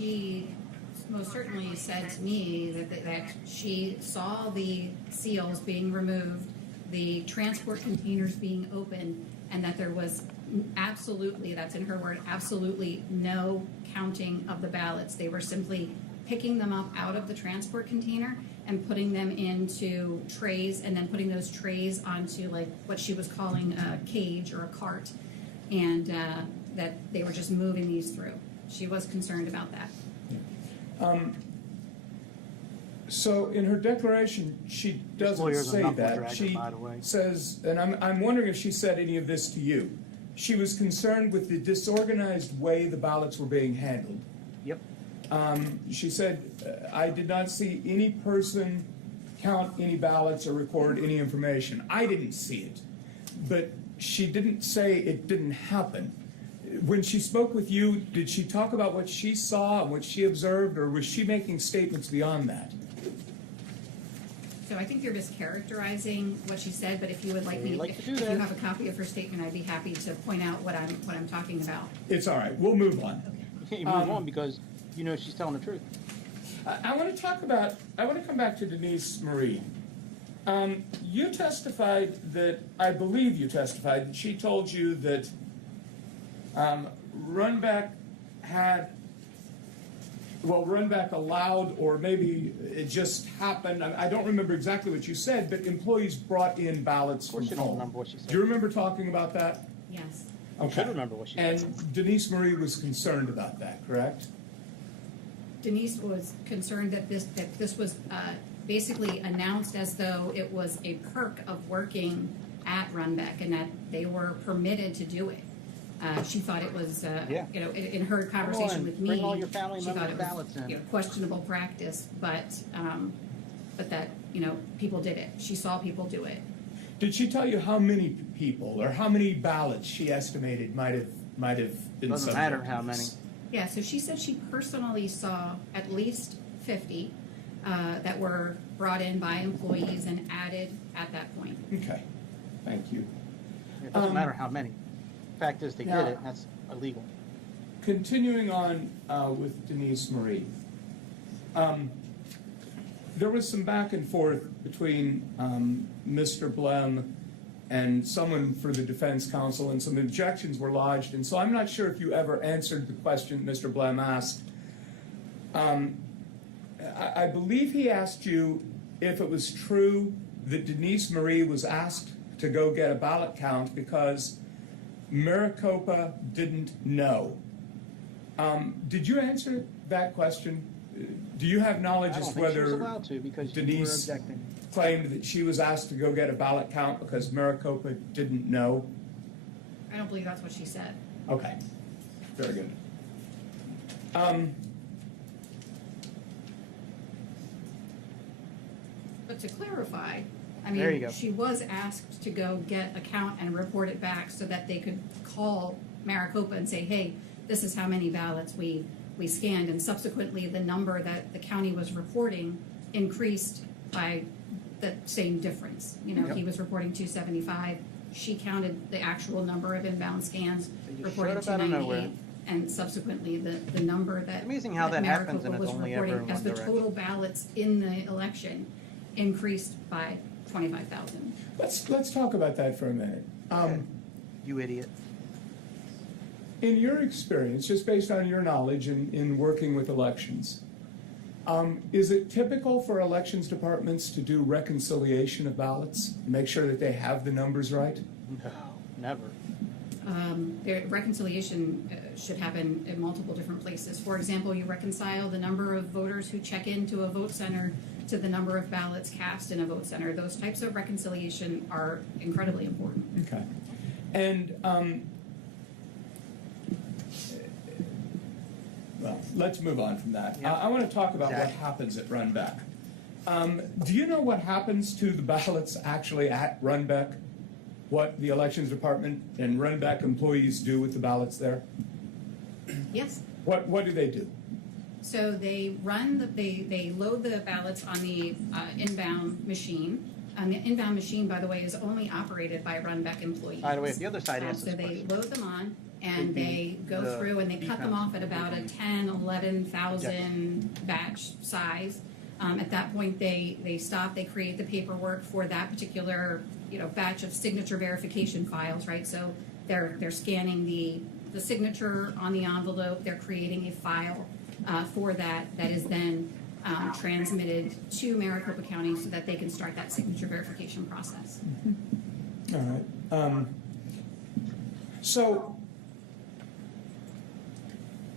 she most certainly said to me that she saw the seals being removed, the transport containers being opened, and that there was absolutely, that's in her word, absolutely no counting of the ballots. They were simply picking them up out of the transport container and putting them into trays, and then putting those trays onto like what she was calling a cage or a cart, and that they were just moving these through. She was concerned about that. So in her declaration, she doesn't say that. She says, and I'm wondering if she said any of this to you. She was concerned with the disorganized way the ballots were being handled. Yep. She said, I did not see any person count any ballots or record any information. I didn't see it. But she didn't say it didn't happen. When she spoke with you, did she talk about what she saw and what she observed, or was she making statements beyond that? So I think you're mischaracterizing what she said, but if you would like me, if you have a copy of her statement, I'd be happy to point out what I'm talking about. It's all right. We'll move on. Okay. You move on because you know she's telling the truth. I want to talk about, I want to come back to Denise Marie. You testified that, I believe you testified, that she told you that Runback had, well, Runback allowed, or maybe it just happened, I don't remember exactly what you said, but employees brought in ballots from home. Of course you don't remember what she said. Do you remember talking about that? Yes. Okay. I should remember what she said. And Denise Marie was concerned about that, correct? Denise was concerned that this was basically announced as though it was a perk of working at Runback and that they were permitted to do it. She thought it was, you know, in her conversation with me, bring all your family she thought members' it ballots was, in. you know, questionable practice, but that, you know, people did it. She saw people do it. Did she tell you how many people or how many ballots she estimated might have been? Doesn't matter how many. Yeah, so she said she personally saw at least 50 that were brought in by employees and added at that point. Okay, thank you. It doesn't matter how many. Fact is, they did it. That's illegal. Continuing on with Denise Marie, there was some back and forth between Mr. Blem and someone for the defense counsel, and some objections were lodged. And so I'm not sure if you ever answered the question Mr. Blem asked. I believe he asked you if it was true that Denise Marie was asked to go get a ballot count because Maricopa didn't know. Did you answer that question? Do you have knowledge as to whether Denise claimed that she was asked to go get a ballot count because Maricopa didn't know? I don't believe that's what she said. Okay, very good. But to clarify, I mean, she was asked to go get a count and report it back so that they could call Maricopa and say, hey, this is how many ballots we scanned, and subsequently the number that the county was reporting increased by the same difference. You know, he was reporting 275. She counted the actual number of inbound scans, reporting 298, and subsequently the number that, amazing how that happens, and it's was only ever in reporting as one the total ballots in the election increased by 25,000. Let's talk about that for a minute. You idiot. In your experience, just based on your knowledge in working with elections, is it typical for elections departments to do reconciliation of ballots, make sure that they have the numbers right? No, never. The reconciliation should happen in multiple different places. For example, you reconcile the number of voters who check into a vote center to the number of ballots cast in a vote center. Those types of reconciliation are incredibly important. Okay. And well, let's move on from that. I want to talk about what happens at Runback. Do you know what happens to the ballots actually at Runback? What the elections department and Runback employees do with the ballots there? Yes. What do they do? So they they load the ballots on the inbound machine. The inbound machine, by the way, is only operated by Runback employees. By the way, if the other side answers so they load them on. and they go the through and they cut them defense. off at about a 10, 11,000 batch size. At that point, they stop, they create the paperwork for that particular, batch of signature verification files, right? So they're scanning the signature on the envelope, they're creating a file for that is then transmitted to Maricopa County so that they can start that signature verification process. All right. So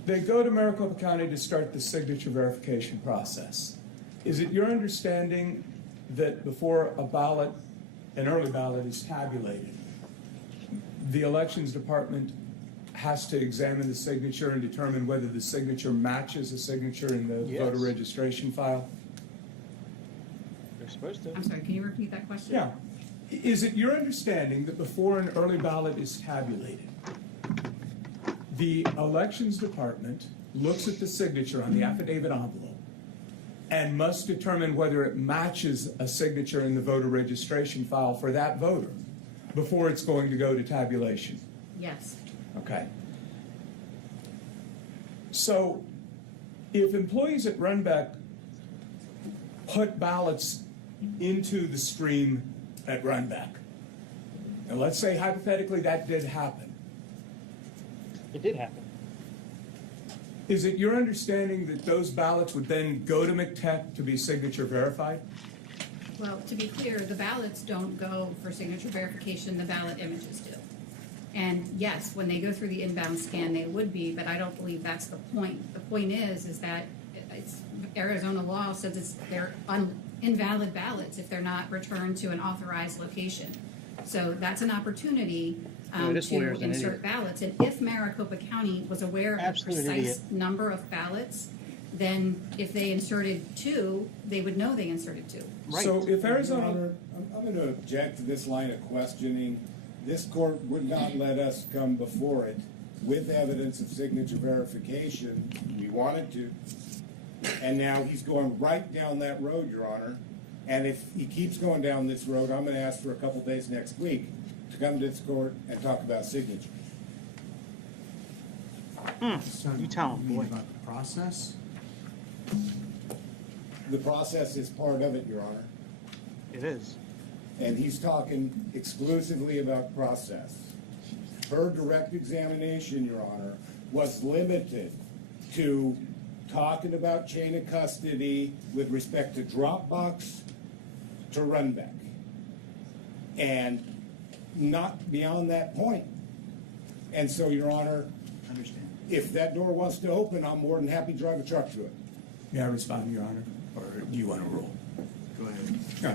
they go to Maricopa County to start the signature verification process. Is it your understanding that before an early ballot is tabulated, the elections department has to examine the signature and determine whether the signature matches a signature in the Yes. voter registration file? They're supposed to. I'm sorry, can you repeat that question? Yeah. Is it your understanding that before an early ballot is tabulated, the elections department looks at the signature on the affidavit envelope and must determine whether it matches a signature in the voter registration file for that voter before it's going to go to tabulation? Yes. Okay. So if employees at Runbeck put ballots into the stream at Runbeck, and let's say hypothetically that did happen, It did happen. is it your understanding that those ballots would then go to McTech to be signature verified? Well, to be clear, the ballots don't go for signature verification, the ballot images do. And yes, when they go through the inbound scan, they would be, but I don't believe that's the point. The point is that Arizona law says they're invalid ballots if they're not returned to an authorized location. So that's an opportunity this to lawyer's an insert idiot. ballots. And if Maricopa County was aware of the Absolute precise idiot. number of ballots, then if they inserted 2, they would know they inserted 2. Right. So if Your Arizona, Honor, I'm going to object to this line of questioning. This court would not let us come before it with evidence of signature verification. We wanted to. And now he's going right down that road, Your Honor. And if he keeps going down this road, I'm going to ask for a couple days next week to come to this court and talk about signature. You tell him, boy. About the process? The process is part of it, Your Honor. It is. And he's talking exclusively about process. Her direct examination, Your Honor, was limited to talking about chain of custody with respect to Dropbox to Runback. And not beyond that point. And so, Your Honor, Understand. if that door wants to open, I'm more than happy to drive a truck to it. may I respond, Your Honor, or do you want to rule? Go ahead. All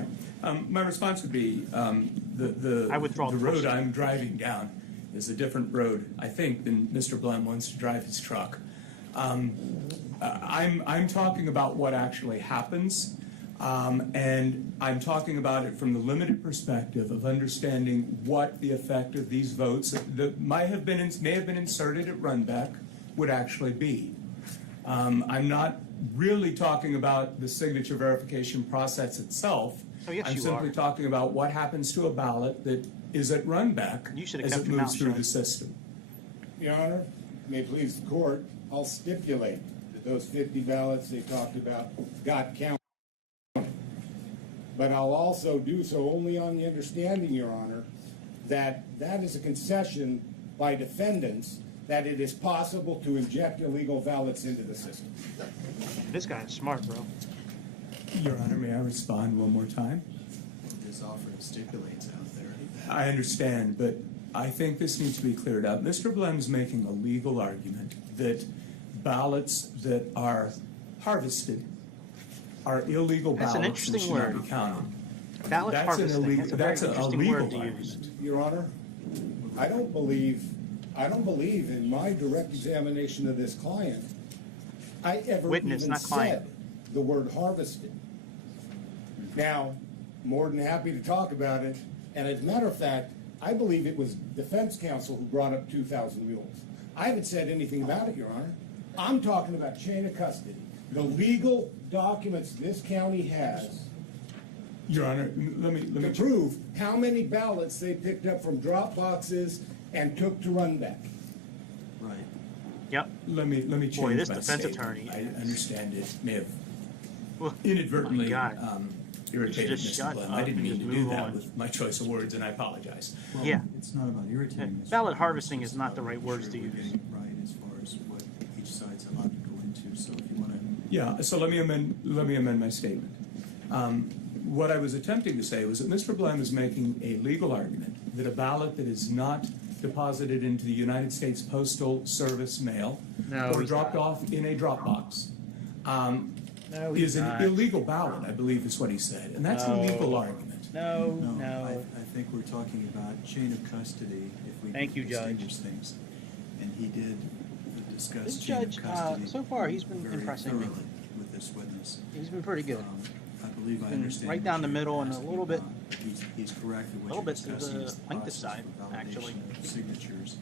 right. My response would be the I withdraw the the road motion. I'm driving down is a different road, I think, than Mr. Blem wants to drive his truck. I'm talking about what actually happens, and I'm talking about it from the limited perspective of understanding what the effect of these votes that may have been inserted at Runbeck would actually be. I'm not really talking about the signature verification process itself. Oh, yes, I'm you simply are. talking about what happens to a ballot that is at Runbeck You should have as kept it your moves mouth through shut. the system. Your Honor, may it please the court, I'll stipulate that those 50 ballots they talked about got counted. But I'll also do so only on the understanding, Your Honor, that that is a concession by defendants that it is possible to inject illegal ballots into the system. This guy's smart, bro. Your Honor, may I respond one more time? This offer stipulates out there. I understand, but I think this needs to be cleared up. Mr. Blem's making a legal argument that ballots that are harvested are illegal That's an ballots and interesting should not word. be counted. Ballot That's an harvesting. illegal- That's a very that's a interesting legal word to argument. use. Your Honor, I don't believe in my direct examination of this client, I ever Witness, even not client. said the word harvested. Now, more than happy to talk about it, and as a matter of fact, I believe it was defense counsel who brought up 2,000 mules. I haven't said anything about it, Your Honor. I'm talking about chain of custody. The legal documents this county has Your Honor, let to me. prove how many ballots they picked up from drop boxes and took to Runback. Right. Yep. Let me change Boy, this my defense statement. attorney. I understand it may have Oh, inadvertently my God. irritated Just Mr. shut Blum. up I didn't and mean just to do move that on. with my choice of words, and I apologize. Well, Yeah. It's not about irritating. Mr. Ballot Blum, harvesting it's is just not the about right making words sure to we're use. getting it right as far as what each side's allowed to go into, so if you wanna. Yeah, so let me amend my statement. What I was attempting to say was that Mr. Blum is making a legal argument that a ballot that is not deposited into the United States Postal Service mail No, or he's dropped not. off in a drop box No, is an illegal ballot, I believe is what he said, and that's a No. legal argument. No. I think we're talking about chain of custody, if we Thank you, Judge. distinguish things. And he did discuss This chain of judge, custody. so far, he's been very impressing me. thoroughly with this witness. He's been pretty good. I believe I been understand. right what down the you're middle and a asking little bit- about. He's correct in a what little you're bit to discussing the is the plaintiff's process side, for actually. validation of signatures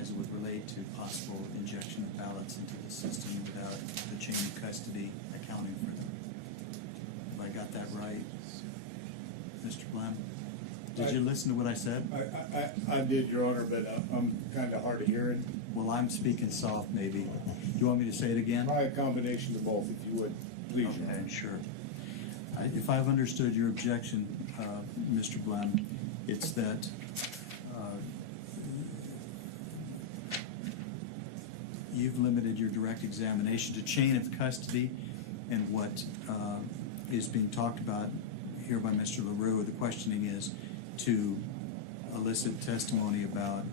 as it would relate to possible injection of ballots into the system without the chain of custody accounting for them. Have I got that right, Mr. Blum? Did you listen to what I said? I did, Your Honor, but I'm kind of hard of hearing. Well, I'm speaking soft, maybe. Do you want me to say it again? Probably a combination of both, if you would, please, Your Okay, Honor. sure. If I've understood your objection, Mr. Blum, it's that you've limited your direct examination to chain of custody, and what is being talked about here by Mr. LaRue, the questioning is to elicit testimony about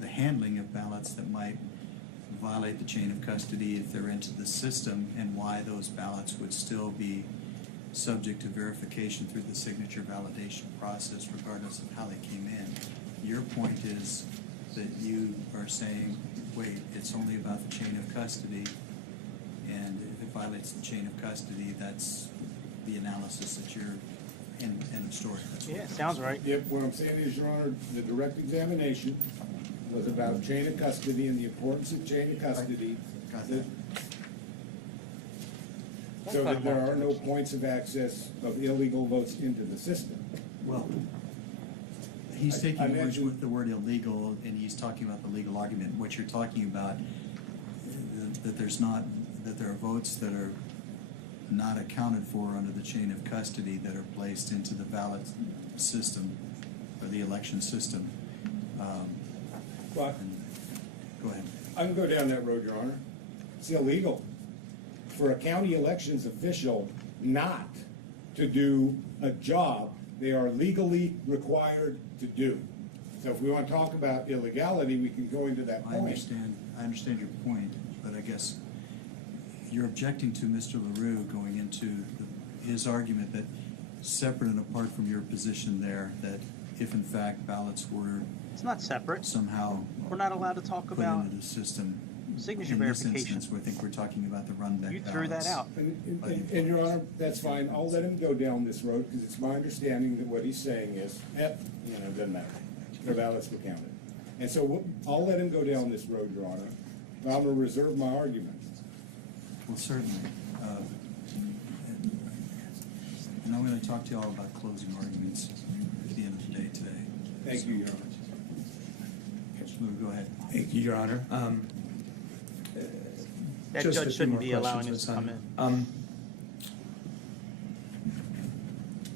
the handling of ballots that might violate the chain of custody if they're into the system, and why those ballots would still be subject to verification through the signature validation process regardless of how they came in. Your point is that you are saying, wait, it's only about the chain of custody, and if it violates the chain of custody, that's the analysis that you're in of story. That's what Yeah, it sounds right. Yep, what I'm saying is, Your Honor, the direct examination was about chain of custody and the importance of chain of custody. Got that. So that there are no points of access of illegal votes into the system. Well, he's I taking words mentioned- with the word illegal, and he's talking about the legal argument. What you're talking about, that there are votes that are not accounted for under the chain of custody that are placed into the ballot system, or the election system. But Go ahead. I can go down that road, Your Honor. It's illegal for a county elections official not to do a job they are legally required to do. So if we want to talk about illegality, we can go into that I point. understand your point, but I guess you're objecting to Mr. LaRue going into his argument that separate and apart from your position there, that if in fact ballots were It's not separate. somehow We're not allowed to talk put about into the system. signature In this verification. instance, I think we're talking about the run-back You threw that ballots. out. And Your Honor, that's fine. I'll let him go down this road because it's my understanding that what he's saying is, it doesn't matter. The ballots were counted. And so I'll let him go down this road, Your Honor. But I'm going to reserve my argument. Well, certainly. And I'm going to talk to you all about closing arguments at the end of the day today. Thank you, Your Honor. Go ahead. Thank you, Your Honor. That Just a judge few shouldn't more be allowing questions, us to Ms. come Hunter. in.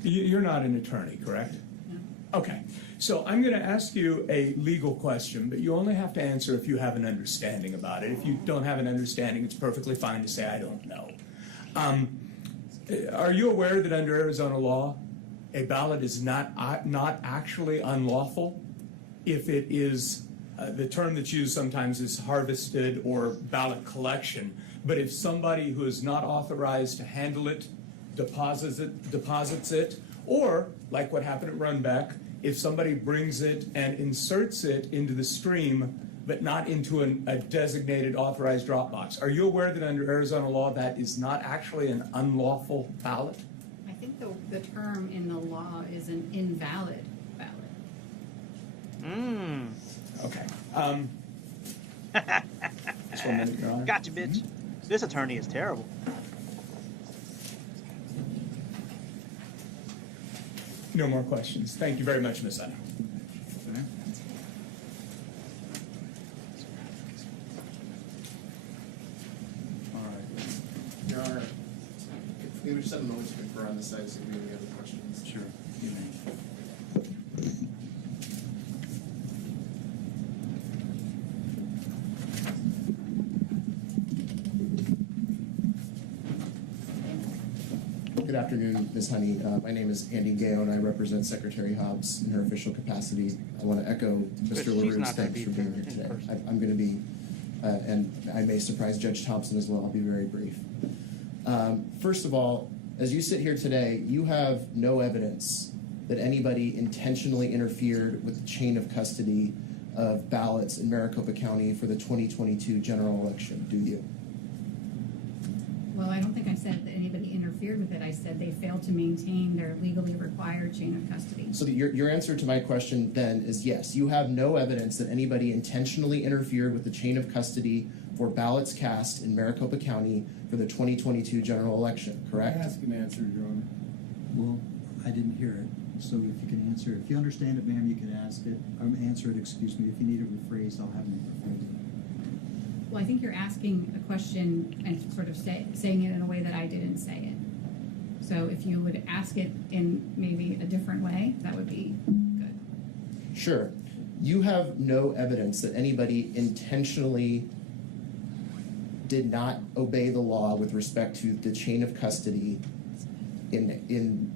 You're not an attorney, correct? No. Okay, so I'm going to ask you a legal question, but you only have to answer if you have an understanding about it. If you don't have an understanding, it's perfectly fine to say, I don't know. Are you aware that under Arizona law, a ballot is not actually unlawful if it is, the term that's used sometimes is harvested or ballot collection, but if somebody who is not authorized to handle it deposits it, or like what happened at Runback, if somebody brings it and inserts it into the stream, but not into a designated authorized drop box. Are you aware that under Arizona law that is not actually an unlawful ballot? I think the term in the law is an invalid ballot. Okay. Just 1 minute, Your Honor. Gotcha, bitch. This attorney is terrible. No more questions. Thank you very much, Ms. Hunter. Okay. Maybe just have a moment to confer on this side, see if we have any other questions. Sure. You may. Good afternoon, Ms. Honey. My name is Andy Gao, and I represent Secretary Hobbs in her official capacity. I want to echo But Mr. she's LaRue's not gonna thanks be for being there here in today. person. I'm going to be, and I may surprise Judge Thompson as well. I'll be very brief. First of all, as you sit here today, you have no evidence that anybody intentionally interfered with the chain of custody of ballots in Maricopa County for the 2022 general election, do you? Well, I don't think I said that anybody interfered with it. I said they failed to maintain their legally required chain of custody. So your answer to my question then is yes. You have no evidence that anybody intentionally interfered with the chain of custody for ballots cast in Maricopa County for the 2022 general election, correct? Ask and answer, Your Honor. Well, I didn't hear it, so if you can answer, if you understand it, ma'am, you can ask it, answer it, excuse me. If you need it rephrased, I'll have it rephrased. Well, I think you're asking a question and sort of saying it in a way that I didn't say it. So if you would ask it in maybe a different way, that would be good. Sure. You have no evidence that anybody intentionally did not obey the law with respect to the chain of custody in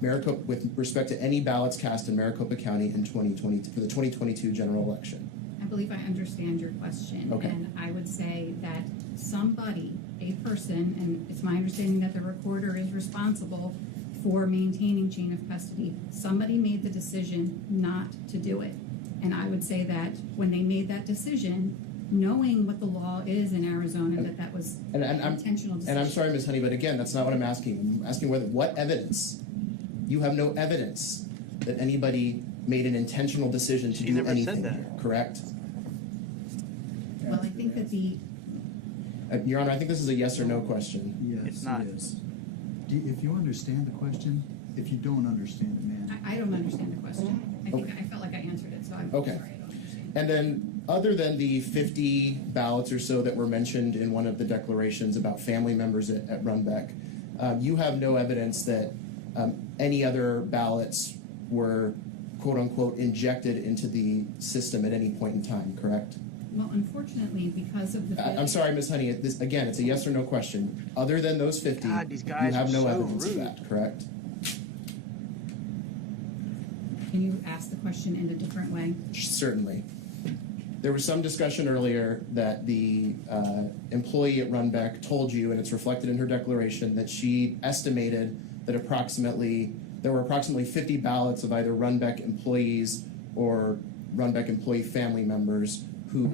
Maricopa with respect to any ballots cast in Maricopa County in 2020 for the 2022 general election. I believe I understand your question. Okay. And I would say that somebody, a person, and it's my understanding that the recorder is responsible for maintaining chain of custody. Somebody made the decision not to do it. And I would say that when they made that decision, knowing what the law is in Arizona, that was an intentional decision. And I'm sorry, Ms. Honey, but again, that's not what I'm asking. I'm asking what evidence. You have no evidence that anybody made an intentional decision to She do never said anything that. here, correct? Well, I think that the, Your Honor, I think this is a yes or no question. Yes, It's not. it is. If you understand the question, if you don't understand it, ma'am. I don't understand the question. I think I felt like I answered it, so I'm Okay. sorry, I don't understand. And then, other than the 50 ballots or so that were mentioned in one of the declarations about family members at Runbeck, you have no evidence that any other ballots were, quote unquote, injected into the system at any point in time, correct? Well, unfortunately, because of the. I'm sorry, Ms. Honey, again, it's a yes or no question. Other than those 50, God, these you guys have are no so evidence of rude. that, correct? Can you ask the question in a different way? Certainly. There was some discussion earlier that the employee at Runbeck told you, and it's reflected in her declaration, that she estimated that there were approximately 50 ballots of either Runbeck employees or Runbeck employee family members who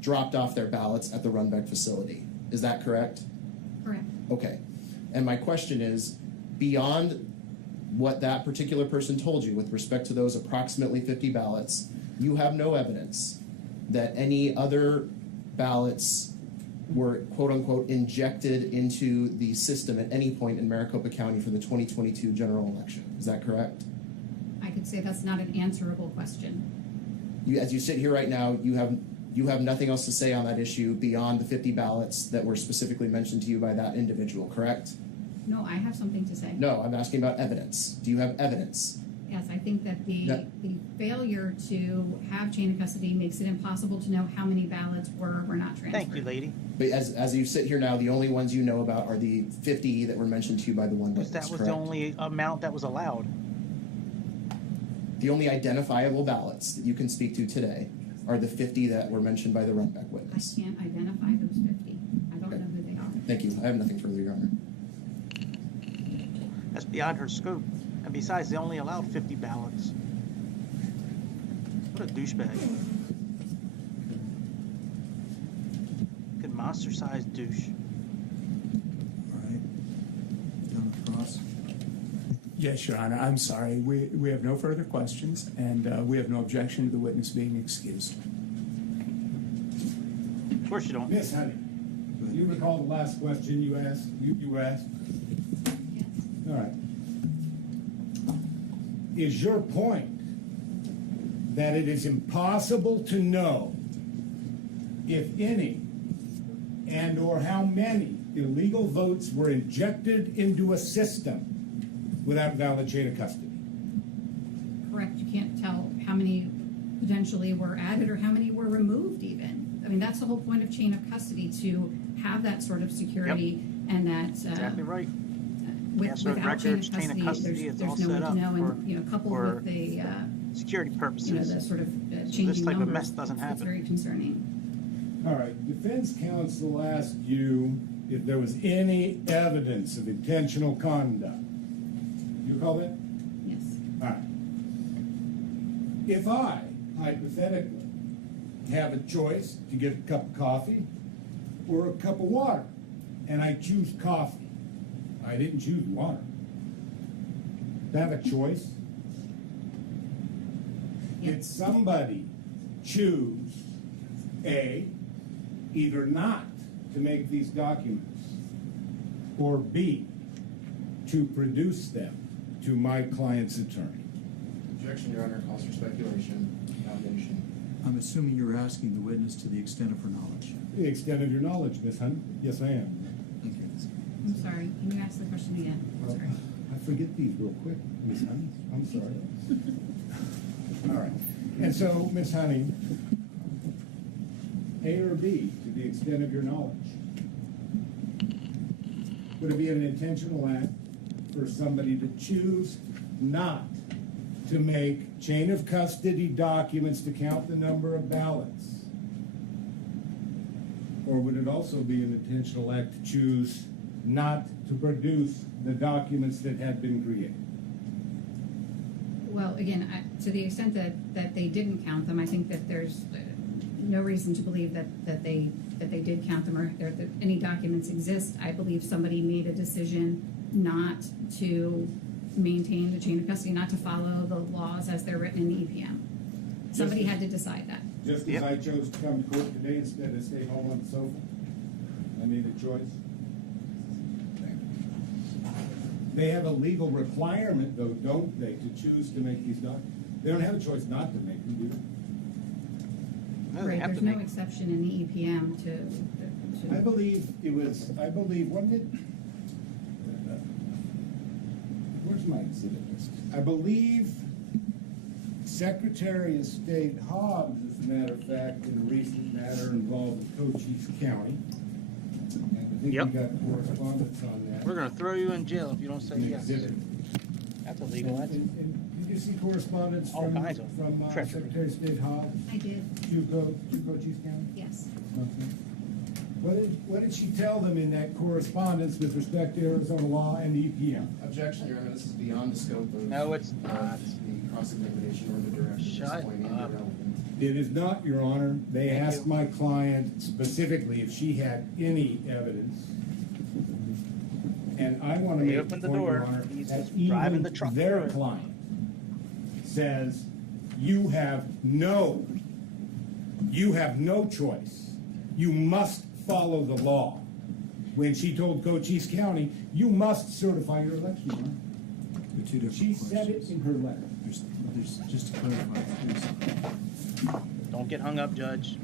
dropped off their ballots at the Runbeck facility. Is that correct? Correct. Okay. And my question is, beyond what that particular person told you with respect to those approximately 50 ballots, you have no evidence that any other ballots were, quote unquote, injected into the system at any point in Maricopa County for the 2022 general election. Is that correct? I could say that's not an answerable question. As you sit here right now, you have nothing else to say on that issue beyond the 50 ballots that were specifically mentioned to you by that individual, correct? No, I have something to say. No, I'm asking about evidence. Do you have evidence? Yes, I think that the No. failure to have chain of custody makes it impossible to know how many ballots were or were not transferred. Thank you, lady. But as you sit here now, the only ones you know about are the 50 that were mentioned to you by the one Because witness, that was correct? the only amount that was allowed. The only identifiable ballots that you can speak to today are the 50 that were mentioned by the Runbeck I witness. can't identify those 50. I don't Okay. know who they are. Thank you. I have nothing further, Your Honor. That's beyond her scope. And besides, they only allowed 50 ballots. What a douchebag. Good monster-sized douche. All right. Down across. Yes, Your Honor, I'm sorry. We have no further questions, and we have no objection to the witness being excused. Of course you don't. Miss Honey, you recall the last question you asked? You were asked? Yes. All right. Is your point that it is impossible to know if any and or how many illegal votes were injected into a system without valid chain of custody. Correct, you can't tell how many potentially were added or how many were removed even. I mean, that's the whole point of chain of custody, to have that sort of security and that. Exactly right. Without records, chain of custody, there's it's all no set one to up know, for- and, you know, coupled for with the, Security you know, purposes. the sort of this changing type of numbers. mess doesn't It's happen. very concerning. All right, defense counsel asked you if there was any evidence of intentional conduct. You call that? Yes. All right. If I, hypothetically, have a choice to get a cup of coffee or a cup of water, and I choose coffee, I didn't choose water. Do I have a choice? Yep. Did somebody choose, A, either not to make these documents, or B, to produce them to my client's attorney? Objection, Your Honor, calls for speculation, allegation. I'm assuming you're asking the witness to the extent of her knowledge. The extent of your knowledge, Miss Hunt. Yes, I am. Thank you. I'm sorry, can you ask the question again? Well, Sorry. I forget these real quick, Miss Honey. I'm sorry. All right. And so, Miss Honey, A or B, to the extent of your knowledge, would it be an intentional act for somebody to choose not to make chain of custody documents to count the number of ballots? Or would it also be an intentional act to choose not to produce the documents that had been created? Well, again, to the extent that they didn't count them, I think that there's no reason to believe that they did count them, or that any documents exist. I believe somebody made a decision not to maintain the chain of custody, not to follow the laws as they're written in the EPM. Somebody had to decide that. Just as Yep. I chose to come to court today instead of staying home on the sofa, I made a choice. They have a legal requirement, though, don't they, to choose to make these documents? They don't have a choice not to make them, do they? No, they Right, have there's to no make- exception in the EPM to. I believe, wasn't it? Where's my exhibit list? I believe Secretary of State Hobbs, as a matter of fact, in a recent matter involved Cochise County. And I think we Yep. got correspondence on that. We're gonna throw you in jail if you don't say An yes. exhibit. That's illegal. That's And did you see correspondence All from kinds of treachery. Secretary of State Hobbs I did, to Cochise County? yes. Okay. What did she tell them in that correspondence with respect to Arizona law and the EPM? Objection, Your Honor, this is beyond the scope of. No, it's of not. The cross-examination or the direction at Shut this point, and up. irrelevant. It is not, Your Honor. They Thank asked you. my client specifically if she had any evidence. And I want to They make opened the the point, door. Your Honor, He's that just driving even the truck their through it. client says, you have no choice. You must follow the law. When she told Cochise County, you must certify your election, Your Honor. They're two different She questions. said it in her letter. There's, just to clarify, Don't get hung up, Judge.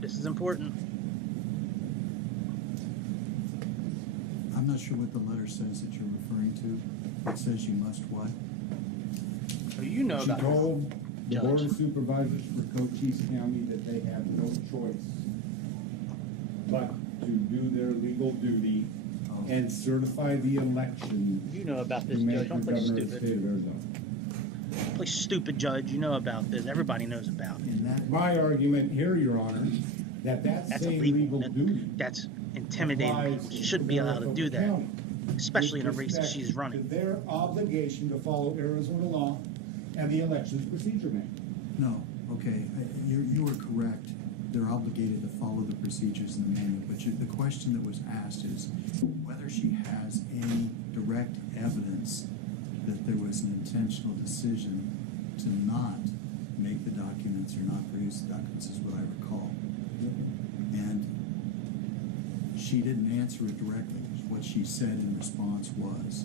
This is important. I'm not sure what the letter says that you're referring to. It says you must what? So you know She about told the Judge. Board of Supervisors for Cochise County that they have no choice but to do their legal duty and certify the election You know about to this, make Judge. the Don't play governor of the stupid. state of Arizona. Don't play stupid, Judge. You know about this. Everybody knows about it. In that, My argument here, Your Honor, that That's same illegal. legal duty That's intimidating. applies People shouldn't be allowed to do Maricopa that, County especially in a with race that respect she's running. to their obligation to follow Arizona law and the elections procedure manual. no, okay, you are correct. They're obligated to follow the procedures in the manual, but the question that was asked is whether she has any direct evidence that there was an intentional decision to not make the documents or not produce the documents, is what I recall. And she didn't answer it directly. What she said in response was,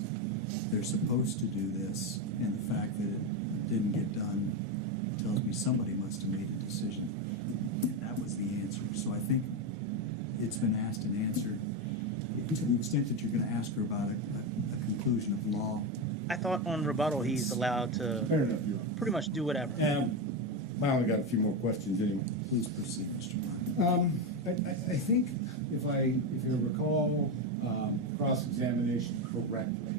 they're supposed to do this, and the fact that it didn't get done tells me somebody must have made a decision. And that was the answer. So I think it's been asked and answered. to the extent that you're gonna ask her about a conclusion of law. I thought on rebuttal he's allowed to Fair enough, Your pretty much do whatever. Honor. I only got a few more questions anyway. Please proceed, Mr. Martin. I think if you recall, cross-examination correctly,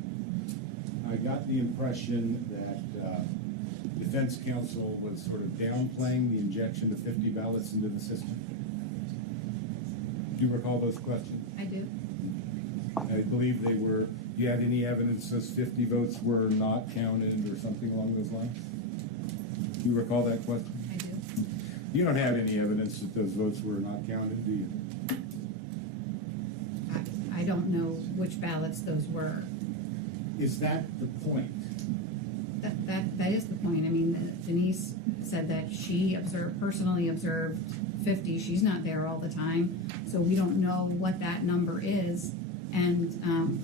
I got the impression that defense counsel was sort of downplaying the injection of 50 ballots into the system. Do you recall those questions? I do. I believe they were, do you have any evidence those 50 votes were not counted or something along those lines? Do you recall that question? I do. You don't have any evidence that those votes were not counted, do you? I don't know which ballots those were. Is that the point? That is the point. I mean, Denise said that she personally observed 50. She's not there all the time, so we don't know what that number is. And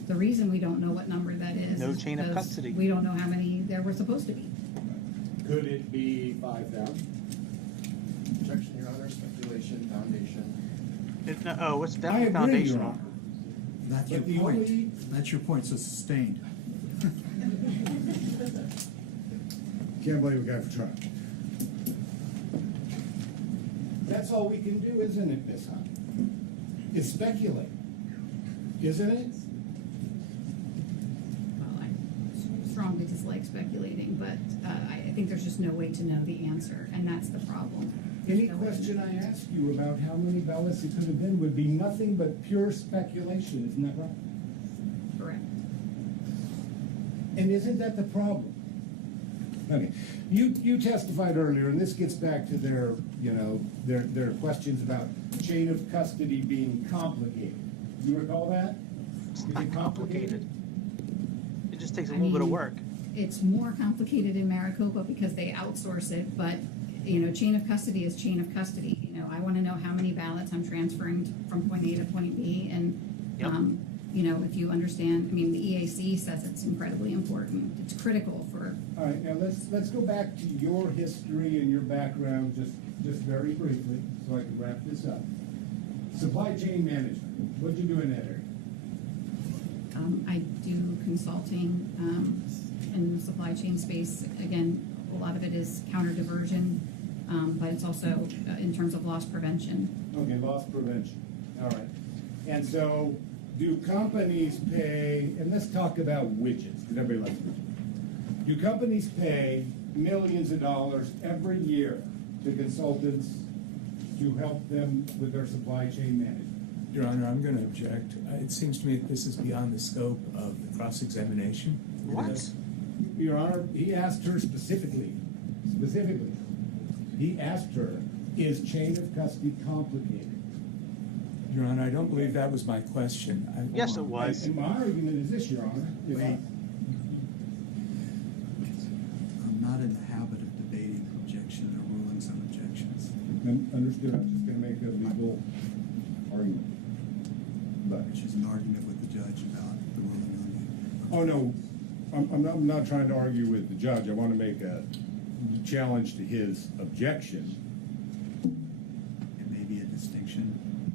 the reason we don't know what number that is No is chain of because custody. we don't know how many there were supposed to be. Could it be 5,000? Objection, Your Honor, speculation, foundation. It's I definitely agree, Your foundational. Honor. That's your But the point. only- That's your point, so sustained. Can't blame a guy for trying. That's all we can do, isn't it, Miss Hunt? Is speculate, isn't it? Well, I strongly dislike speculating, but I think there's just no way to know the answer, and that's the problem. Any There's no way to question know. I ask you about how many ballots it could have been would be nothing but pure speculation, isn't that right? Correct. And isn't that the problem? Okay, you testified earlier, and this gets back to their, their questions about chain of custody being complicated. You recall that? It's Is it not complicated. It just takes a I little bit of mean, work. It's more complicated in Maricopa because they outsource it, but, chain of custody is chain of custody. I want to know how many ballots I'm transferring from point A to point B, and, Yep. Mm-hmm. if you understand, the EAC says it's incredibly important. It's critical for, All right, now let's go back to your history and your background just very briefly, so I can wrap this up. Supply chain management, what'd you do in that area? I do consulting, in the supply chain space. Again, a lot of it is counter diversion, but it's also in terms of loss prevention. Okay, loss prevention, all right. And so, do companies pay, and let's talk about widgets, because everybody likes widgets. Do companies pay millions of dollars every year to consultants to help them with their supply chain management? Your Honor, I'm going to object. It seems to me that this is beyond the scope of the cross-examination. What? Your Honor, he asked her specifically. He asked her, is chain of custody complicated? Your Honor, I don't believe that was my question. Yes, it was. And my argument is this, Your Honor. Wait. I'm not in the habit of debating objection or rulings on objections. Understood, I'm just gonna make a legal argument. But, Which is an argument with the judge about the ruling on the. oh no, I'm not trying to argue with the judge, I wanna make a challenge to his objection. It may be a distinction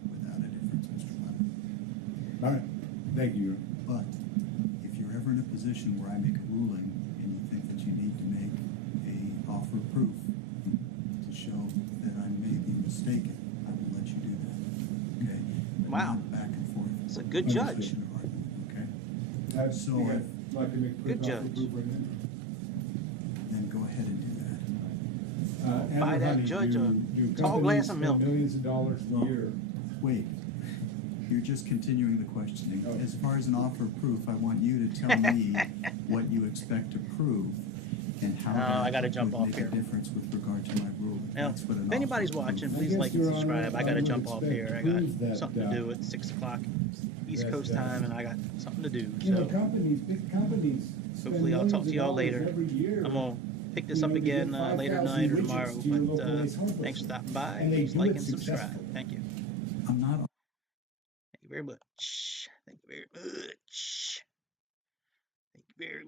without a difference, Mr. Lemon. All right, thank you. But if you're ever in a position where I make a ruling and you think that you need to make a offer of proof to show that I may be mistaken, I will let you do that, okay? But Wow. not back and forth. It's a good judge. Discussion or argument, okay? I'd So, I'd like to make a Good quick offer of judge. proof right now. Then go ahead and do that. Buy Andrew that Honey, judge a do tall companies glass of spend milk. millions of dollars a year? Wait, you're just continuing the questioning. Oh. As far as an offer of proof, I want you to tell me what you expect to prove and how No, I that gotta jump would off make here. a difference with regard to my ruling. Now, That's what an if offer anybody's of proof watching, is. please guess, like and Your Honor, subscribe. I I gotta would jump off expect here. to I got prove that, something to do at 6 o'clock East that, Coast time, and I got something to do. You know, So companies, big companies spend hopefully I'll talk to millions of y'all dollars later. every year. I'm gonna pick this You up know, to get again later 5,000 tonight or widgets tomorrow. to your But local Ace Hardware thanks for store. stopping by. And they Please do like it and subscribe. successfully. Thank you. I'm not Thank you very much. Thank you very much. Thank you very much.